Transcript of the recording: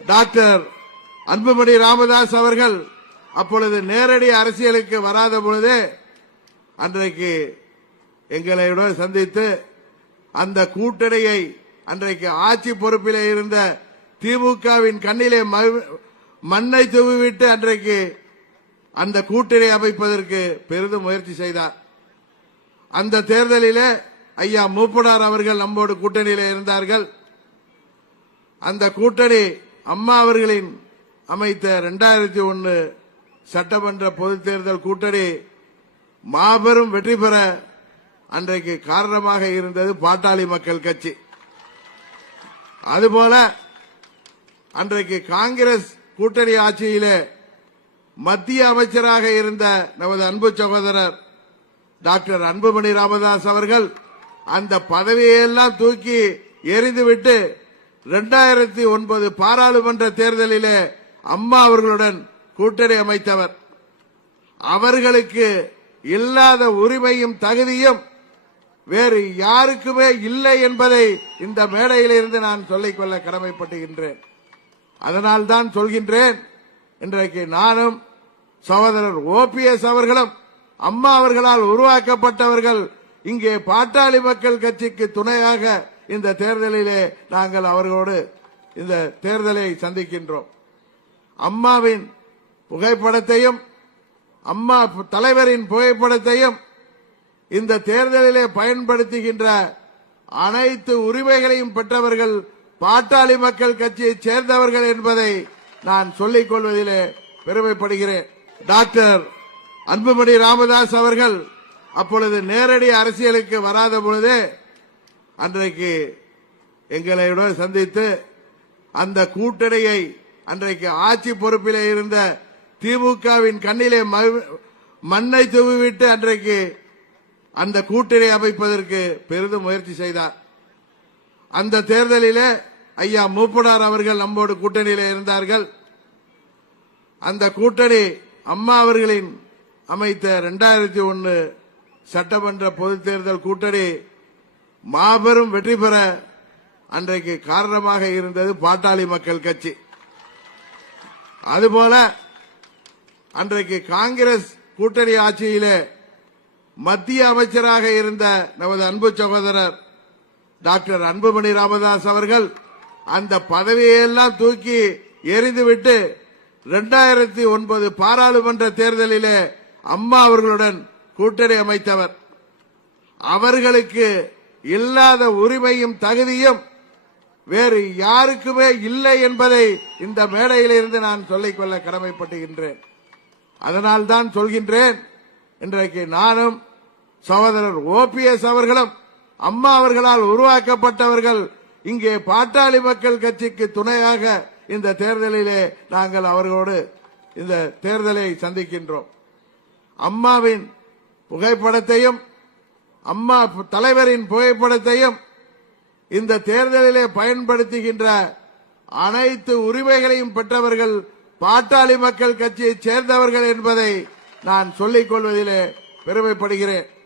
Doctor Anbumani Ramadoss அவர்கள் அப்பொழுது நேரடி அரசியலுக்கு வராத பொழுதே அன்றைக்கு எங்களை சந்தித்து அந்த கூட்டணியை அன்றைக்கு ஆட்சி பொறுப்பிலே இருந்த திமுகவின் கண்ணிலே மண்ணை தூவிவிட்டு அன்றைக்கு அந்த கூட்டணி அமைப்பதற்கு பெரிதும் முயற்சி செய்தார். அந்த தேர்தலிலே ஐயா மூப்பனார் அவர்கள் நம்மோடு கூட்டணியிலே இருந்தார்கள். அந்த கூட்டணி அம்மா அவர்களின் அமைத்த 2001 சட்டமன்ற பொதுத் தேர்தல் கூட்டணி மாபெரும் வெற்றி பெற அன்றைக்கு காரணமாக இருந்தது பாட்டாளி மக்கள் கட்சி. அதுபோல அன்றைக்கு காங்கிரஸ் கூட்டணி ஆட்சியிலே மத்திய அமைச்சராக இருந்த நமது அன்பு சகோதரர் டாக்டர் அன்புமணி ராமதாஸ் அவர்கள் அந்த பதவியெல்லாம் தூக்கி எறிந்துவிட்டு 2009 பாராளுமன்ற தேர்தலிலே அம்மா அவர்களுடன் கூட்டணி அமைத்தவர். அவர்களுக்கு இல்லாத உரிமையும் தகுதியும் வேறு யாருக்குமே இல்லை என்பதை இந்த மேடையிலிருந்து நான் சொல்லிக்கொள்ள கடமைப்பட்டுகின்றேன். அதனால்தான் சொல்கின்றேன், இன்றைக்கு நானும் சகோதரர் ஓபிஎஸ் அவர்களும் அம்மா அவர்களால் உருவாக்கப்பட்டவர்கள் இங்கே பாட்டாளி மக்கள் கட்சிக்கு துணையாக இந்த தேர்தலிலே நாங்கள் அவர்களோடு இந்த தேர்தலை சந்திக்கின்றோம். அம்மாவின் புகைப்படத்தையும் அம்மா தலைவரின் புகைப்படத்தையும் இந்த தேர்தலிலே பயன்படுத்துகின்ற அனைத்து உரிமைகளையும் பெற்றவர்கள் பாட்டாளி மக்கள் கட்சியைச் சேர்ந்தவர்கள் என்பதை நான் சொல்லிக் கொள்வதிலே பெருமைப்படுகிறேன். டாக்டர் அன்புமணி ராமதாஸ் அவர்கள் அப்பொழுது நேரடி அரசியலுக்கு வராத பொழுதே அன்றைக்கு எங்களை சந்தித்து அந்த கூட்டணியை அன்றைக்கு ஆட்சி பொறுப்பிலே இருந்த திமுகவின் கண்ணிலே மண்ணை தூவிவிட்டு அன்றைக்கு அந்த கூட்டணி அமைப்பதற்கு பெரிதும் முயற்சி செய்தார். அந்த தேர்தலிலே ஐயா மூப்பனார் அவர்கள் நம்மோடு கூட்டணியிலே இருந்தார்கள். அந்த கூட்டணி அம்மா அவர்களின் அமைத்த 2001 சட்டமன்ற பொதுத் தேர்தல் கூட்டணி மாபெரும் வெற்றி பெற அன்றைக்கு காரணமாக இருந்தது பாட்டாளி மக்கள் கட்சி. அதுபோல அன்றைக்கு காங்கிரஸ் கூட்டணி ஆட்சியிலே மத்திய அமைச்சராக இருந்த நமது அன்பு சகோதரர் டாக்டர் அன்புமணி ராமதாஸ் அவர்கள் அந்த பதவியெல்லாம் தூக்கி எறிந்துவிட்டு 2009 பாராளுமன்ற தேர்தலிலே அம்மா அவர்களுடன் கூட்டணி அமைத்தவர். அவர்களுக்கு இல்லாத உரிமையும் தகுதியும் வேறு யாருக்குமே இல்லை என்பதை இந்த மேடையிலிருந்து நான் சொல்லிக்கொள்ள கடமைப்பட்டுகின்றேன். அதனால்தான் சொல்கின்றேன், இன்றைக்கு நானும் சகோதரர் ஓபிஎஸ் அவர்களும் அம்மா அவர்களால் உருவாக்கப்பட்டவர்கள் இங்கே பாட்டாளி மக்கள் கட்சிக்கு துணையாக இந்த தேர்தலிலே நாங்கள் அவர்களோடு இந்த தேர்தலை சந்திக்கின்றோம். அம்மாவின் புகைப்படத்தையும் அம்மா தலைவரின் புகைப்படத்தையும் இந்த தேர்தலிலே பயன்படுத்துகின்ற அனைத்து உரிமைகளையும் பெற்றவர்கள் பாட்டாளி மக்கள் கட்சியைச் சேர்ந்தவர்கள் என்பதை நான் சொல்லிக் கொள்வதிலே பெருமைப்படுகிறேன்.